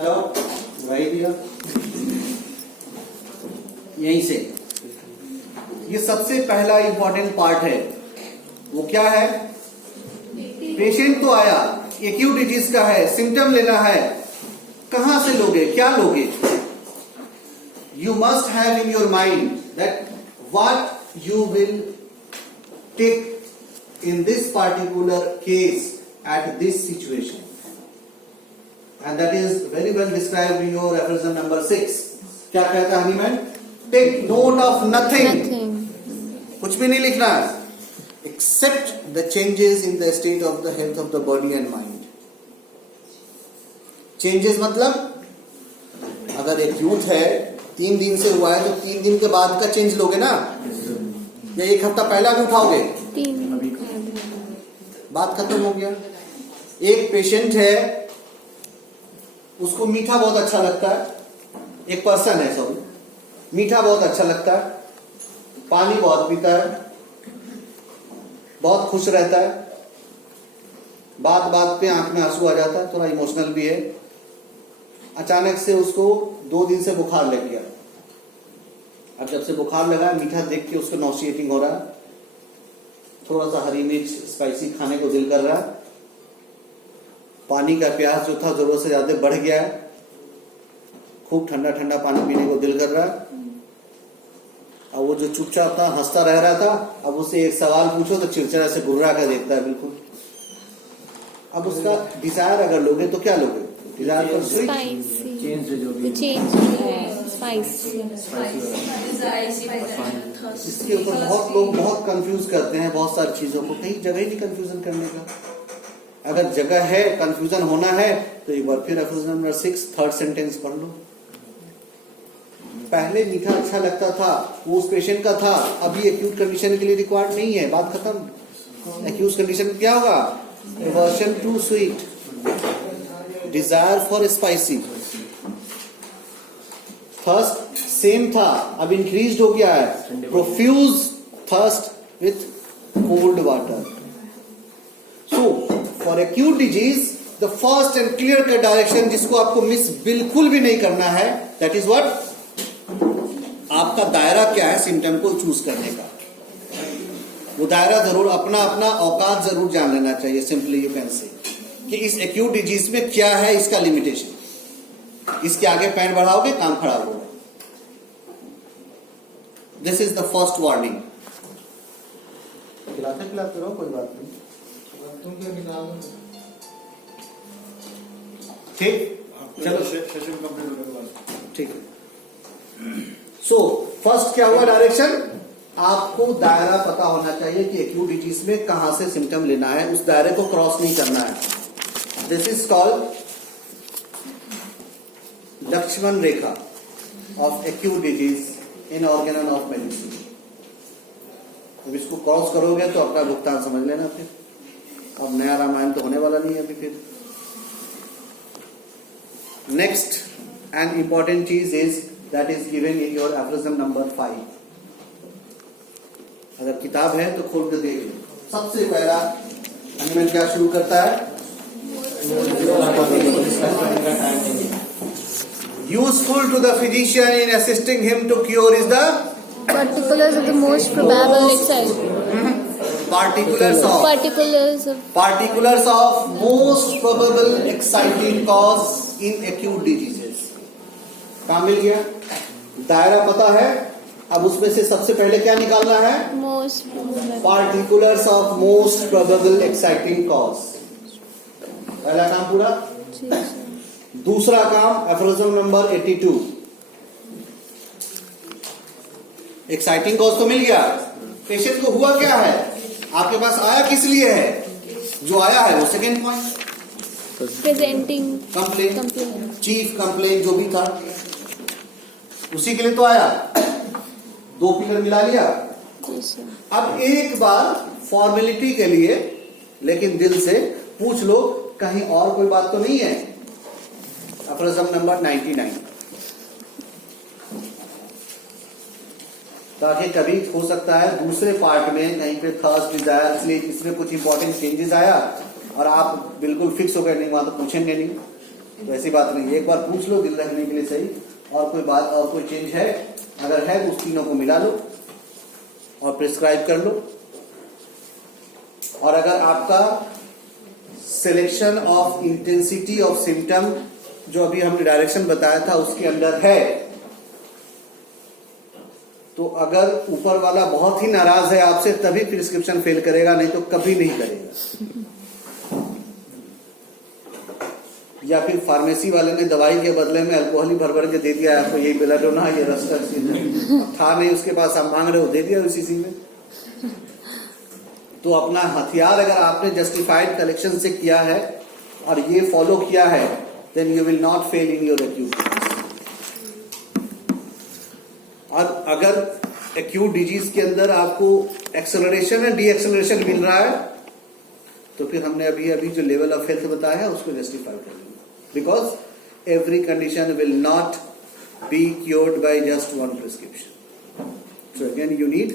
आ जाओ वही दिया यहीं से। ये सबसे पहला इंपॉर्टेंट पार्ट है। वो क्या है? पेशेंट तो आया, एक्यूट डिजीज का है, सिम्टम लेना है, कहां से लोगे, क्या लोगे? You must have in your mind that what you will take in this particular case at this situation, and that is very well described in your aphorism number 6. क्या कहता है Hahnemann? Take note of nothing. कुछ भी नहीं लिखना है, except the changes in the state of the health of the body and mind. Changes मतलब अगर एक्यूट है 3 दिन से हुआ है तो 3 दिन के बाद का चेंज लोगे ना, या 1 हफ्ता पहला भी उठाओगे? 3 बात खत्म हो गया। एक पेशेंट है, उसको मीठा बहुत अच्छा लगता है, एक पर्सन है सॉरी, मीठा बहुत अच्छा लगता है, पानी बहुत पीता है, बहुत खुश रहता है, बात बात पे आंख में आंसू आ जाता है, थोड़ा इमोशनल भी है। अचानक से उसको 2 दिन से बुखार लग गया। अब जब से बुखार लगा, मीठा देख के उसको नॉसिएटिंग हो रहा है, थोड़ा सा हरी मिर्च स्पाइसी खाने को दिल कर रहा है, पानी का प्यास जो था जरूरत से ज्यादा बढ़ गया है, खूब ठंडा ठंडा पानी पीने को दिल कर रहा है। अब वो जो चुपचाप था, हंसता रह रहा था, अब उसे एक सवाल पूछो तो चिड़चिड़ा से गुर्रा कर देखता है बिल्कुल। अब उसका डिजायर अगर लोगे तो क्या लोगे? डिजायर फॉर स्वीट, इसके ऊपर बहुत लोग बहुत कंफ्यूज करते हैं बहुत सारी चीजों को, कहीं जगह ही नहीं कंफ्यूजन करने का। अगर जगह है, कंफ्यूजन होना है तो एक बार फिर एफोरिज्म नंबर 6 थर्ड सेंटेंस पढ़ लो। पहले मीठा अच्छा लगता था, वो उस पेशेंट का था, अभी एक्यूट कंडीशन के लिए रिक्वायर्ड नहीं है, बात खत्म। एक्यूट कंडीशन में क्या होगा? Aversion to sweet, desire for spicy. Thirst same था, अब इंक्रीज हो गया है, profuse thirst with cold water. So for acute disease the first and clear cut direction जिसको आपको मिस बिल्कुल भी नहीं करना है, दैट इज व्हाट? आपका दायरा क्या है सिम्टम को चूज करने का, वो दायरा जरूर अपना अपना औकात जरूर जान लेना चाहिए। सिंपली यू कैन से कि इस एक्यूट डिजीज में क्या है इसका लिमिटेशन, इसके आगे पैर बढ़ाओगे काम खराब होगा। This is the first warning. खिलाते खिलाते रहो, कोई बात नहीं, ठीक, चलो सेशन कंप्लीट होने के बाद ठीक है। सो फर्स्ट क्या हुआ डायरेक्शन? आपको दायरा पता होना चाहिए कि एक्यूट डिजीज में कहां से सिम्टम लेना है, उस दायरे को क्रॉस नहीं करना है। This is called Lakshman rekha of acute disease in organon of medicine. अब इसको क्रॉस करोगे तो अपना भुगतान समझ लेना, फिर अब नया रामायण तो होने वाला नहीं है अभी। फिर नेक्स्ट एंड इंपॉर्टेंट चीज is that is given in your aphorism number 5। अगर किताब है तो खोल कर देख लो। सबसे पहला हनीमैन क्या शुरू करता है? Useful to the physician in assisting him to cure is the particulars of the most probable particulars of most probable exciting cause in acute diseases। काम मिल गया, दायरा पता है। अब उसमें से सबसे पहले क्या निकालना है? Particulars of most probable exciting cause. पहला काम पूरा। दूसरा काम एफोरिज्म नंबर 82। एक्साइटिंग कॉज तो मिल गया, पेशेंट को हुआ क्या है, आपके पास आया किस लिए है? जो आया है वो second point, presenting complain, chief complain जो भी था उसी के लिए तो आया। 2 पिलर मिला लिया। अब एक बार फॉर्मेलिटी के लिए लेकिन दिल से पूछ लो, कहीं और कोई बात तो नहीं है? Aphorism number 99। ताकि कभी हो सकता है दूसरे पार्ट में कहीं पे थर्स्ट डिजायर, इसलिए इसमें कुछ इंपॉर्टेंट चेंजेस आया और आप बिल्कुल फिक्स हो गए नहीं, वहां तो पूछेंगे नहीं, तो ऐसी बात नहीं है, एक बार पूछ लो दिल रखने के लिए सही। और कोई बात और कोई चेंज है, अगर है तो उस तीनों को मिला लो और प्रिस्क्राइब कर लो। और अगर आपका selection of intensity of symptom जो अभी हमने डायरेक्शन बताया था उसके अंदर है, तो अगर ऊपर वाला बहुत ही नाराज है आपसे तभी प्रिस्क्रिप्शन फेल करेगा, नहीं तो कभी नहीं करेगा। या फिर फार्मेसी वाले ने दवाई के बदले में अल्कोहल ही भर भर के दे दिया आपको, यही बेलाडोना, ये रस्टर था नहीं उसके पास, आप मांग रहे हो, दे दिया उसी में। तो अपना हथियार अगर आपने जस्टिफाइड कलेक्शन से किया है और ये फॉलो किया है, then you will not fail in your acute. और अगर एक्यूट डिजीज के अंदर आपको एक्सेलरेशन एंड डी एक्सेलरेशन मिल रहा है, तो फिर हमने अभी जो लेवल ऑफ हेल्थ बताया है उसको जस्टिफाई कर लेंगे, because every condition will not be cured by just one prescription. So again you need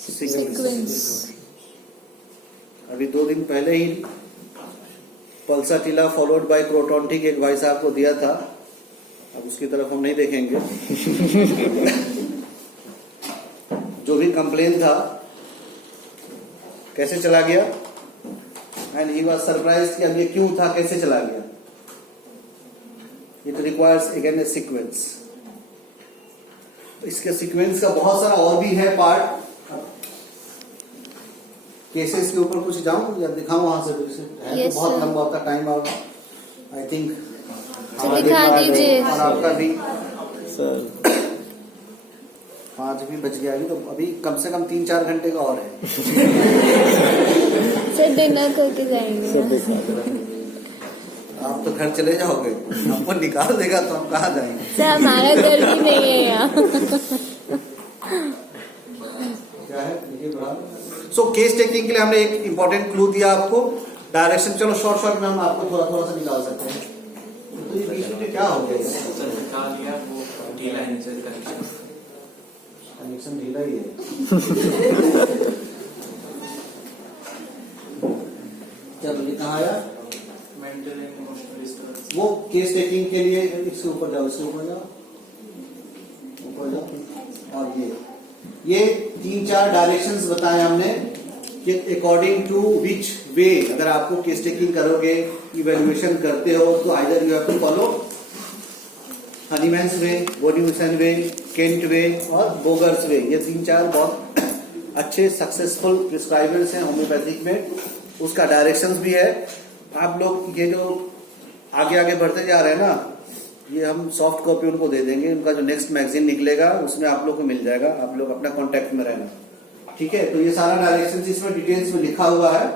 sequence. अभी 2 दिन पहले ही पल्साटिला फॉलोड बाय क्रोटोंटिक एक भाई साहब को दिया था, अब उसकी तरफ हम नहीं देखेंगे। जो भी कंप्लेन था कैसे चला गया, एंड ही वाज सरप्राइज्ड कि अब ये क्यों था, कैसे चला गया। It requires again A sequence. इसके सीक्वेंस का बहुत सारा और भी है पार्ट। केसेस के ऊपर कुछ जाऊं या दिखाऊं वहां से, फिर से Yes, बहुत sir. लंबा होता टाइम आउट, आई थिंक दिखा दीजिए। और आपका भी सर 5 भी बज गया, अभी तो अभी कम से कम 3-4 घंटे का और है। सर डिनर करके सब जाएंगे। दिखा दे। आप तो घर चले जाओगे, आपको निकाल देगा तो हम कहाँ जाएंगे। सर हमारा घर भी नहीं है यहाँ। क्या है सो केस टेकिंग के लिए हमने एक इंपॉर्टेंट क्लू दिया आपको, डायरेक्शन। चलो शॉर्ट में हम आपको थोड़ा थोड़ा सा निकाल सकते हैं। तो ये बीच में क्या हो गया, कनेक्शन ढीला ही है। चलो ये कहाँ आया, वो केस टेकिंग के लिए इससे ऊपर जाओ, इससे ऊपर जाओ, ऊपर जाओ। और ये 3-4 डायरेक्शंस बताए हमने कि अकॉर्डिंग टू विच वे अगर आपको केस टेकिंग करोगे, इवेल्युएशन करते हो, तो either you have to follow Hahnemann's way, Boenninghausen way, Kent way और बोगर्स वे। ये 3-4 बहुत अच्छे सक्सेसफुल प्रिस्क्राइबर्स हैं होम्योपैथिक में। उसका डायरेक्शंस भी है। आप लोग ये जो आगे आगे बढ़ते जा रहे हैं ना, ये हम सॉफ्ट कॉपी उनको दे देंगे, उनका जो नेक्स्ट मैगजीन निकलेगा उसमें आप लोग को मिल जाएगा, आप लोग अपना कांटेक्ट में रहना, ठीक है। तो ये सारा डायरेक्शन इसमें डिटेल्स में लिखा हुआ है।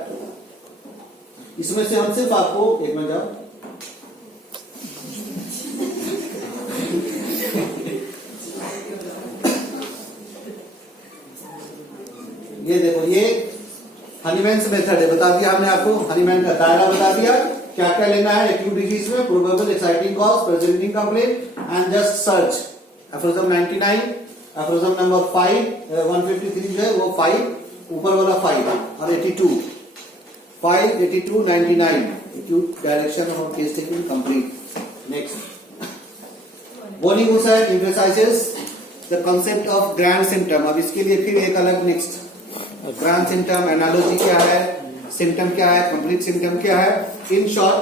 इसमें से हम सिर्फ आपको एक मिनट जाओ, ये देखो, ये हनीमैन्स मेथड है, बता दिया हमने आपको। हनीमैन का दायरा बता दिया, क्या क्या लेना है एक्यूट डिजीज में, probable exciting cause, presenting complaint, and just search. Aphorism 99, aphorism number 5, 153 जो है वो 5, ऊपर वाला 5 और 82, 5, 82, 99 एक्यूट डायरेक्शन और case taking complete. Next, Boenninghausen emphasizes the concept of grand symptom. अब इसके लिए फिर एक अलग नेक्स्ट ग्रैंड सिम्टम एनालॉजी क्या है, सिम्टम क्या है, कंप्लीट सिम्टम क्या है। In short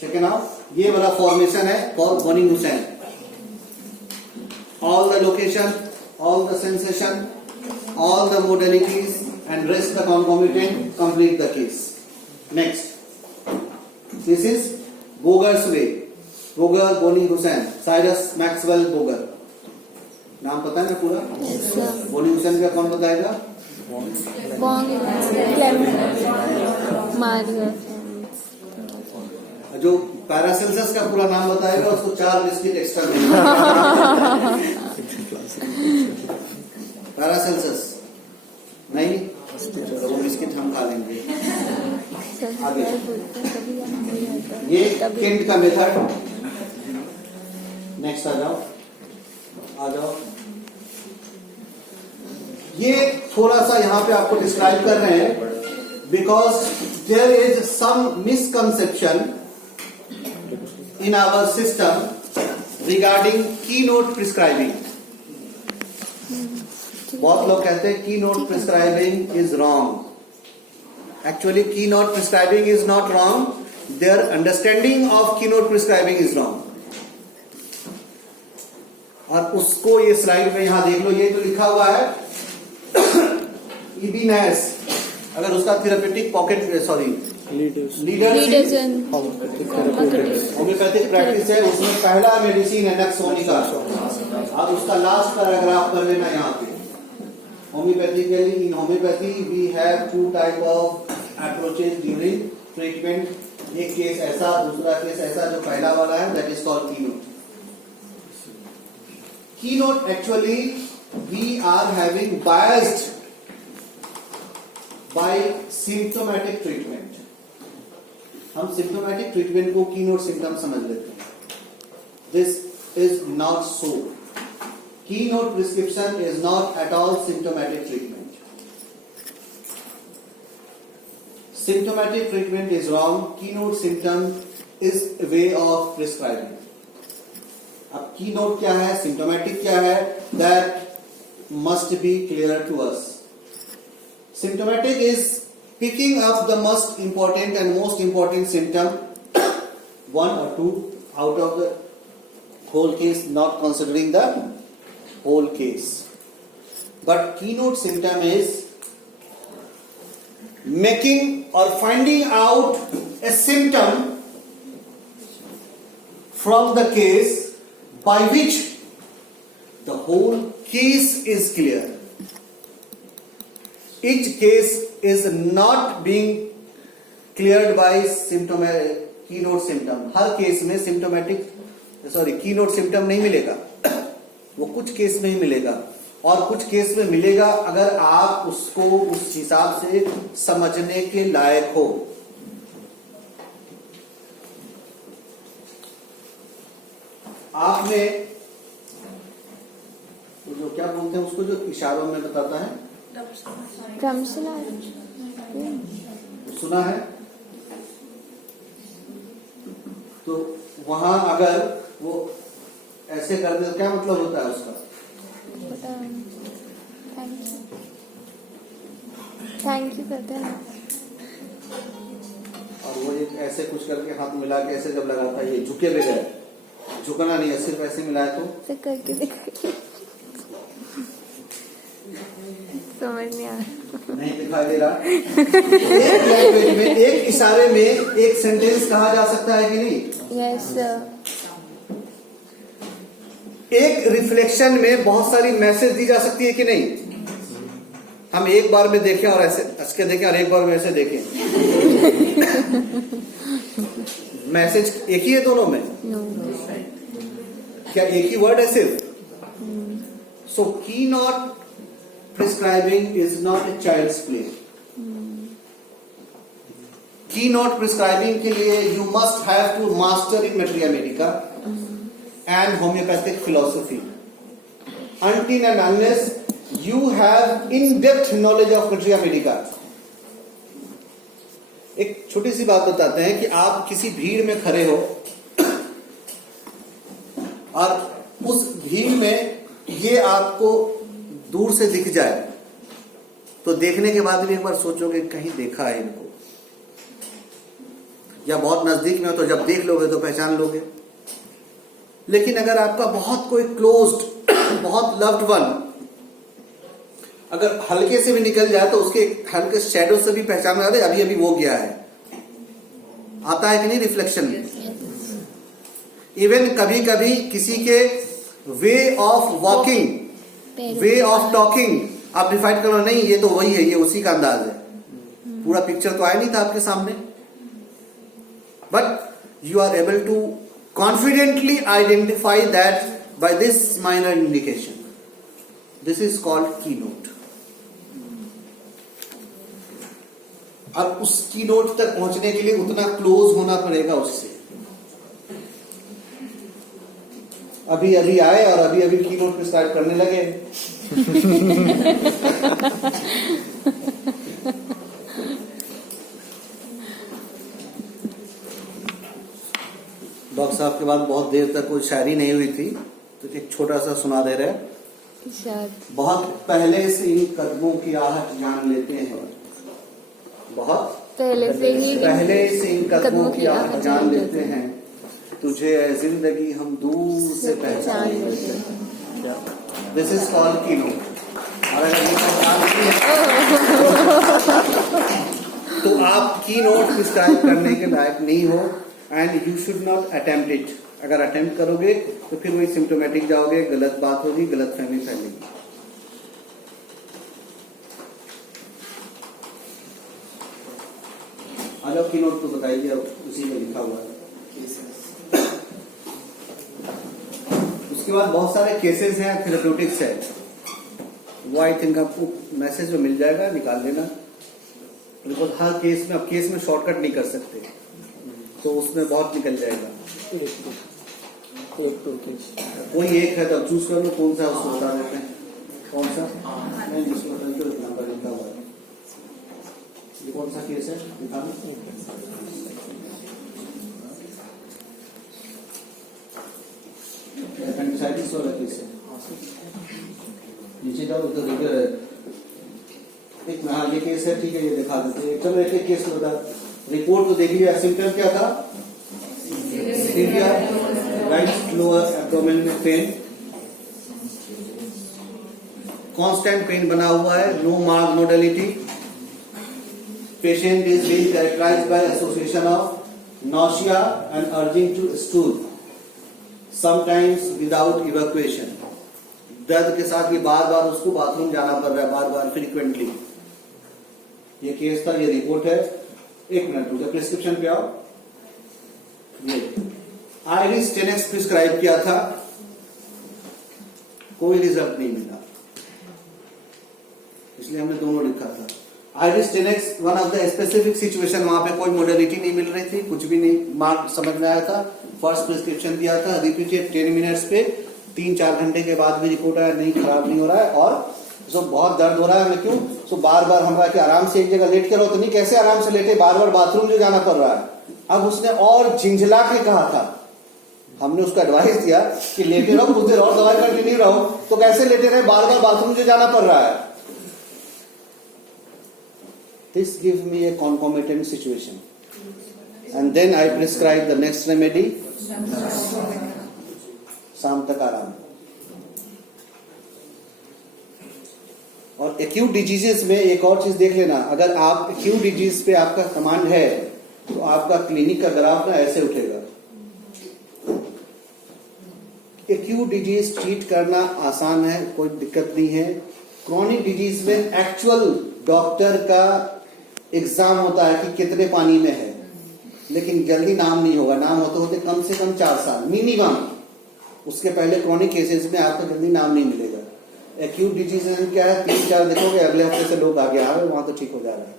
check it out, ये वाला फॉर्मेशन है for Boenninghausen. All the location, all the sensation, all the modalities and rest the concomitant, complete the case. Next, this is Boger's way, Boger Boenninghausen, Cyrus Maxwell Boger. नाम पता है ना पूरा? बोनी-हुसैन का कौन बताएगा? जो पैरासेल्सस का पूरा नाम बताएगा उसको 4 बिस्किट एक्स्ट्रा मिलेगा। पैरासेल्सस नहीं, तो वो बिस्किट हम खा लेंगे। आगे, ये केंट का मेथड। नेक्स्ट आ जाओ। ये थोड़ा सा यहाँ पे आपको डिस्क्राइब कर रहे हैं, because there is some misconception in our system regarding keynote prescribing. बहुत लोग कहते हैं keynote prescribing is wrong. Actually, keynote prescribing is not wrong. Their understanding of keynote prescribing is wrong. और उसको ये स्लाइड में यहां देख लो, ये तो लिखा हुआ है ईबी नैश, अगर उसका therapeutic pocket leadership homeopathic practice है, उसमें पहला मेडिसिन है नक्सोनिका। अब उसका लास्ट पैराग्राफ कर लेना यहाँ पे। Homeopathically in homeopathy we have two type of approaches during treatment. एक केस ऐसा, दूसरा केस ऐसा। जो पहला वाला है that is called keynote. Keynote actually we are having biased by symptomatic treatment. हम सिम्टोमेटिक ट्रीटमेंट को कीनोट सिम्टम समझ लेते हैं। This is not so. Keynote prescription is not at all symptomatic treatment. Symptomatic treatment is wrong. Keynote symptom is a way of prescribing. अब keynote क्या है, symptomatic क्या है, that must be clear to us. Symptomatic is picking up the most important and most important symptom, one or two out of the whole case, not considering the whole case. But keynote symptom is making or finding out a symptom from the case by which the whole case is clear. Each case is not being cleared by symptomatic keynote symptom. Her case में keynote symptom नहीं मिलेगा। वो कुछ case में ही मिलेगा और कुछ case में मिलेगा अगर आप उसको उस हिसाब से समझने के लायक हो। आपने जो क्या बोलते हैं उसको, जो इशारों में बताता है, सुना है? तो वहां अगर वो ऐसे कर दे तो क्या मतलब होता है उसका? थैंक यू कहते हैं। और वो एक ऐसे कुछ करके हाथ मिला के ऐसे जब लगाता है, ये झुके बगैर, झुकना नहीं है, सिर्फ ऐसे मिलाए तो करके दिखाइए। समझ नहीं आ रहा, नहीं दिखाई दे रहा। एक लैंग्वेज में, एक इशारे में एक सेंटेंस कहा जा सकता है कि नहीं? Yes sir. एक रिफ्लेक्शन में बहुत सारी मैसेज दी जा सकती है कि नहीं? हम एक बार में देखें और ऐसे हंस के देखें और एक बार में ऐसे देखें, मैसेज एक ही है दोनों में? क्या एक ही वर्ड है सिर्फ? So keynote prescribing is not a child's play. Keynote prescribing के लिए you must have to master in materia medica and homeopathic philosophy. Until and unless you have in-depth knowledge of materia medica. एक छोटी सी बात बताते हैं कि आप किसी भीड़ में खड़े हो और उस भीड़ में ये आपको दूर से दिख जाए तो देखने के बाद भी एक बार सोचोगे कहीं देखा है इनको, या बहुत नजदीक में हो तो जब देख लोगे तो पहचान लोगे। लेकिन अगर आपका बहुत कोई क्लोज्ड, बहुत लव्ड वन अगर हल्के से भी निकल जाए तो उसके हल्के शैडो से भी पहचान में अभी अभी वो गया है, आता है कि नहीं रिफ्लेक्शन में। इवन कभी कभी किसी के way of walking, way of talking आप डिफाइन करो, नहीं ये तो वही है, ये उसी का अंदाज है, पूरा पिक्चर तो आया नहीं था आपके सामने, but you are able to confidently identify that by this minor indication. This is called keynote. अब उस कीनोट तक पहुंचने के लिए उतना क्लोज होना पड़ेगा उससे। अभी अभी आए और अभी अभी कीनोट प्रिस्क्राइब करने लगे। डॉक्टर साहब के बाद बहुत देर तक कोई शायरी नहीं हुई थी, तो एक छोटा सा सुना दे रहे हैं। इरशाद। बहुत पहले से इन कदमों की आहट जान लेते हैं, बहुत पहले से इन कदमों की आहट जान लेते हैं, तुझे ए जिंदगी हम दूर से पहचान लेते हैं। This is called keynote. और अगर ये पहचान तो आप कीनोट प्रिस्क्राइब करने के लायक नहीं हो, and you should not attempt it. अगर अटेम्प्ट करोगे तो फिर वही सिम्टोमेटिक जाओगे, गलत बात होगी, गलत फहमी फैलेगी। आज आप कीनोट तो बताइए, अब उसी में लिखा हुआ है। उसके बाद बहुत सारे केसेस हैं, थेरेप्यूटिक्स है, वो आई थिंक आपको मैसेज में मिल जाएगा, निकाल लेना। बिल्कुल हर केस में, अब केस में शॉर्टकट नहीं कर सकते, तो उसमें बहुत निकल जाएगा। कोई एक है तो चूज कर लो, कौन सा उसको बता देते हैं। कौन सा नहीं, जिसको नंबर लिखा हुआ है, ये कौन सा केस है दिखाना। एपेंडिसाइटिस वाला केस है, नीचे जाओ तो एक हाँ ये केस है, ठीक है, ये दिखा देते हैं। चलो एक केस बता, रिपोर्ट तो देख लिया। सिम्टम क्या था? राइट लोअर एब्डोमेन में पेन, कांस्टेंट पेन बना हुआ है, no mark modality, patient is being characterised by association of nausea and urging to stool, sometimes without evacuation। दर्द के साथ ये बार बार उसको बाथरूम जाना पड़ रहा है, बार बार फ्रीक्वेंटली। ये केस था, ये रिपोर्ट है। एक मिनट रुको, प्रिस्क्रिप्शन पे आओ। ये आयरिस टेनेक्स प्रिस्क्राइब किया था, कोई रिजल्ट नहीं मिला, इसलिए हमने दोनों लिखा था। Iris tenax one of the specific situation, वहां पे कोई मोडेलिटी नहीं मिल रही थी, कुछ भी नहीं मार्क समझ में आया था। फर्स्ट प्रिस्क्रिप्शन दिया था, रिपीटेड 10 मिनट्स पे, 3-4 घंटे के बाद भी रिपोर्ट आया, नहीं खराब नहीं हो रहा है, और जो बहुत दर्द हो रहा है, क्यों तो बार बार हम कि आराम से एक जगह लेट के रहो, तो नहीं कैसे आराम से लेटे, बार बार बाथरूम जो जाना पड़ रहा है। अब उसने और झिंझला के कहा था, हमने उसको एडवाइस दिया कि लेटे रहो कुछ देर और, दवाई कंटिन्यू रहो, तो कैसे लेटे रहे, बार बार बाथरूम जो जाना पड़ रहा है। This gives me a concomitant situation, and then I prescribe the next remedy, शाम तक आराम। और एक्यूट डिजीजेस में एक और चीज देख लेना, अगर आप एक्यूट डिजीज पे आपका कमांड है तो आपका क्लिनिक का ग्राफ ना ऐसे उठेगा। एक्यूट डिजीज ट्रीट करना आसान है, कोई दिक्कत नहीं है। क्रॉनिक डिजीज में एक्चुअल डॉक्टर का एग्जाम होता है कि कितने पानी में है, लेकिन जल्दी नाम नहीं होगा, नाम होते होते कम से कम 4 साल मिनिमम। उसके पहले क्रॉनिक केसेस में आपको जल्दी नाम नहीं मिलेगा। एक्यूट डिजीज में क्या है, 3-4 देखोगे, अगले हफ्ते से लोग आगे आ रहे, वहां तो ठीक हो जा रहा है।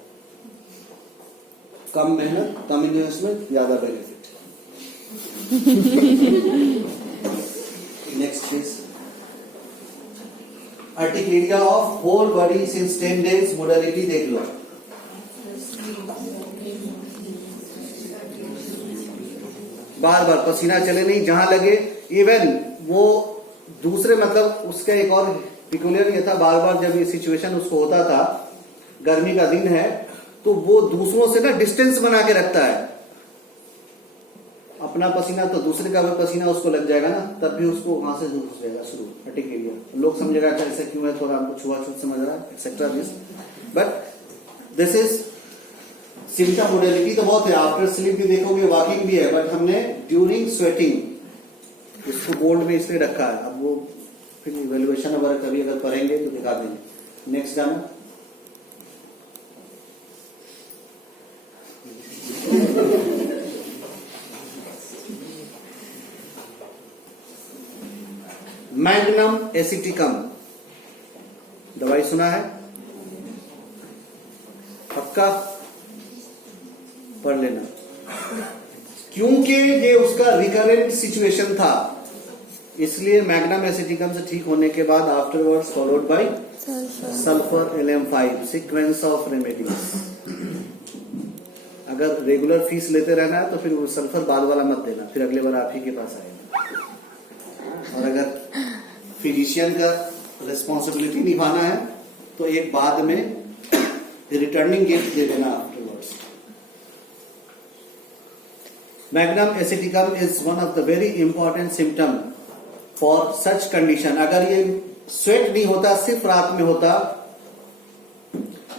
कम मेहनत, कम इन्वेस्टमेंट, ज्यादा benefit. Next case, urticaria of whole body since 10 days, modality देख लो। बार बार पसीना चले नहीं, जहां लगे, इवन वो दूसरे, मतलब उसका एक और पिकुलियर ये था, बार बार जब ये सिचुएशन उसको होता था, गर्मी का दिन है, तो वो दूसरों से ना डिस्टेंस बना के रखता है। अपना पसीना तो दूसरे का भी पसीना उसको लग जाएगा ना, तब भी उसको वहां से घुस जाएगा शुरू अर्टिकेरिया। लोग समझेगा अच्छा ऐसा क्यों है, थोड़ा हमको छुआछूत समझ रहा है, etcetera this, but this is symptom. Modality तो बहुत है, आफ्टर स्लीप भी देखोगे, वॉकिंग भी है, बट हमने ड्यूरिंग स्वेटिंग इसको बोर्ड में इसलिए रखा है। अब वो फिर इवेल्युएशन वगैरह कभी अगर करेंगे तो दिखा देंगे। नेक्स्ट जाना, मैग्नम एसिटिकम दवाई सुना है, पक्का पढ़ लेना, क्योंकि ये उसका रिकरेंट सिचुएशन था, इसलिए मैग्नम एसिटिकम से ठीक होने के बाद afterwards followed by sulphur LM5 sequence of remedies. अगर रेगुलर फीस लेते रहना है तो फिर वो सल्फर बाद वाला मत देना, फिर अगले बार आप ही के पास आएगा। और अगर फिजिशियन का रिस्पॉन्सिबिलिटी निभाना है तो एक बाद में रिटर्निंग गिफ्ट दे देना afterwards. Magnum एसिटिकम is one of the very important symptom for such condition. अगर ये स्वेट नहीं होता, सिर्फ रात में होता,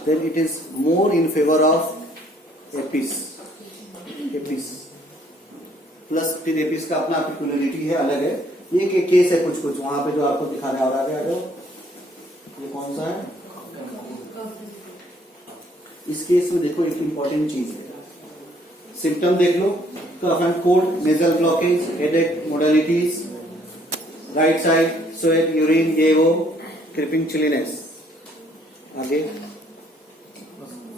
then it is more in favor of Apis. Plus फिर एपिस का अपना पेक्युलरिटी है, अलग है। ये के केस है कुछ कुछ वहां पे जो आपको दिखाने और आगे आ जाओ। ये कौन सा है? इस केस में देखो एक इंपॉर्टेंट चीज है, सिम्टम देख लो। Cough and cold, nasal blockage, headache, modalities, right side, sweat, urine, गेवो, क्रिपिंग चिलीनेस। आगे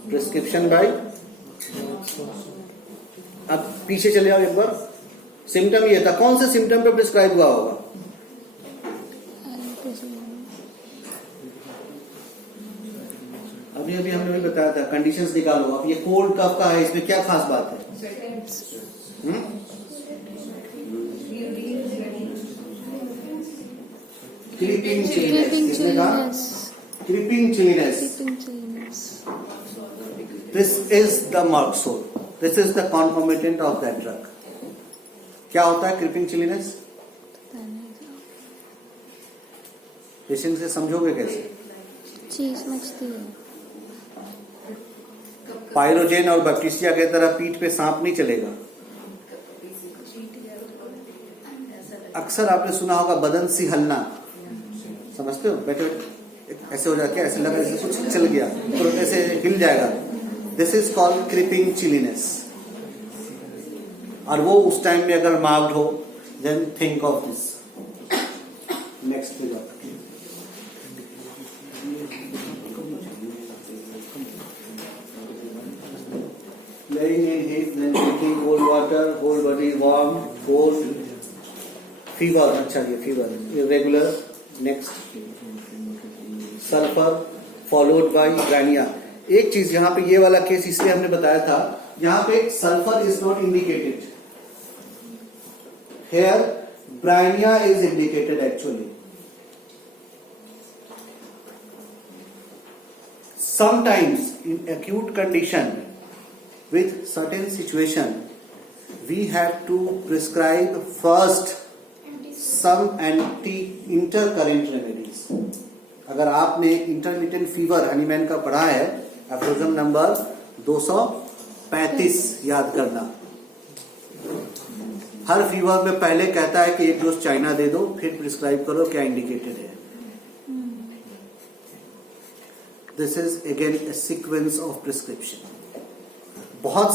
प्रिस्क्रिप्शन बाय, अब पीछे चले आओ एक बार। सिम्टम ये था, कौन से सिम्टम पे प्रिस्क्राइब हुआ होगा? अभी अभी हमने भी बताया था, कंडीशंस निकालो। अब ये कोल्ड कफ का है, इसमें क्या खास बात है? Creeping chilliness. Creeping chilliness. This is the Marxol. This is the concomitant of that drug. क्या होता है क्रीपिंग चिलीनेस? पेशेंट से समझोगे कैसे? चीज मचती है। पायरोजेन और बैप्टिस्टिया की तरह पीठ पे सांप नहीं चलेगा। अक्सर आपने सुना होगा बदन सिहलना, समझते हो? बैठे ऐसे हो जाता है, ऐसे लगा जैसे कुछ चल गया और ऐसे हिल जाएगा। This is called creeping chilliness. और वो उस टाइम में अगर मार्क्ड हो, then think of this. Next figure, laying in heat, then drinking cold water, whole body warm, cold, fever। अच्छा ये fever irregular। Next sulphur followed by bryonia. एक चीज यहाँ पे ये वाला केस इसलिए हमने बताया था, यहाँ पे sulphur is not indicated, here bryonia is indicated actually. Sometimes in acute condition with certain situation we have to prescribe first some anti-intercurrent remedies। अगर आपने इंटरमिटेंट फीवर हनीमैन का पढ़ा है, एफोरिज्म नंबर 235 याद करना। हर फीवर में पहले कहता है कि एक डोज चाइना दे दो, फिर प्रिस्क्राइब करो क्या इंडिकेटेड है। This is again A sequence of prescription. बहुत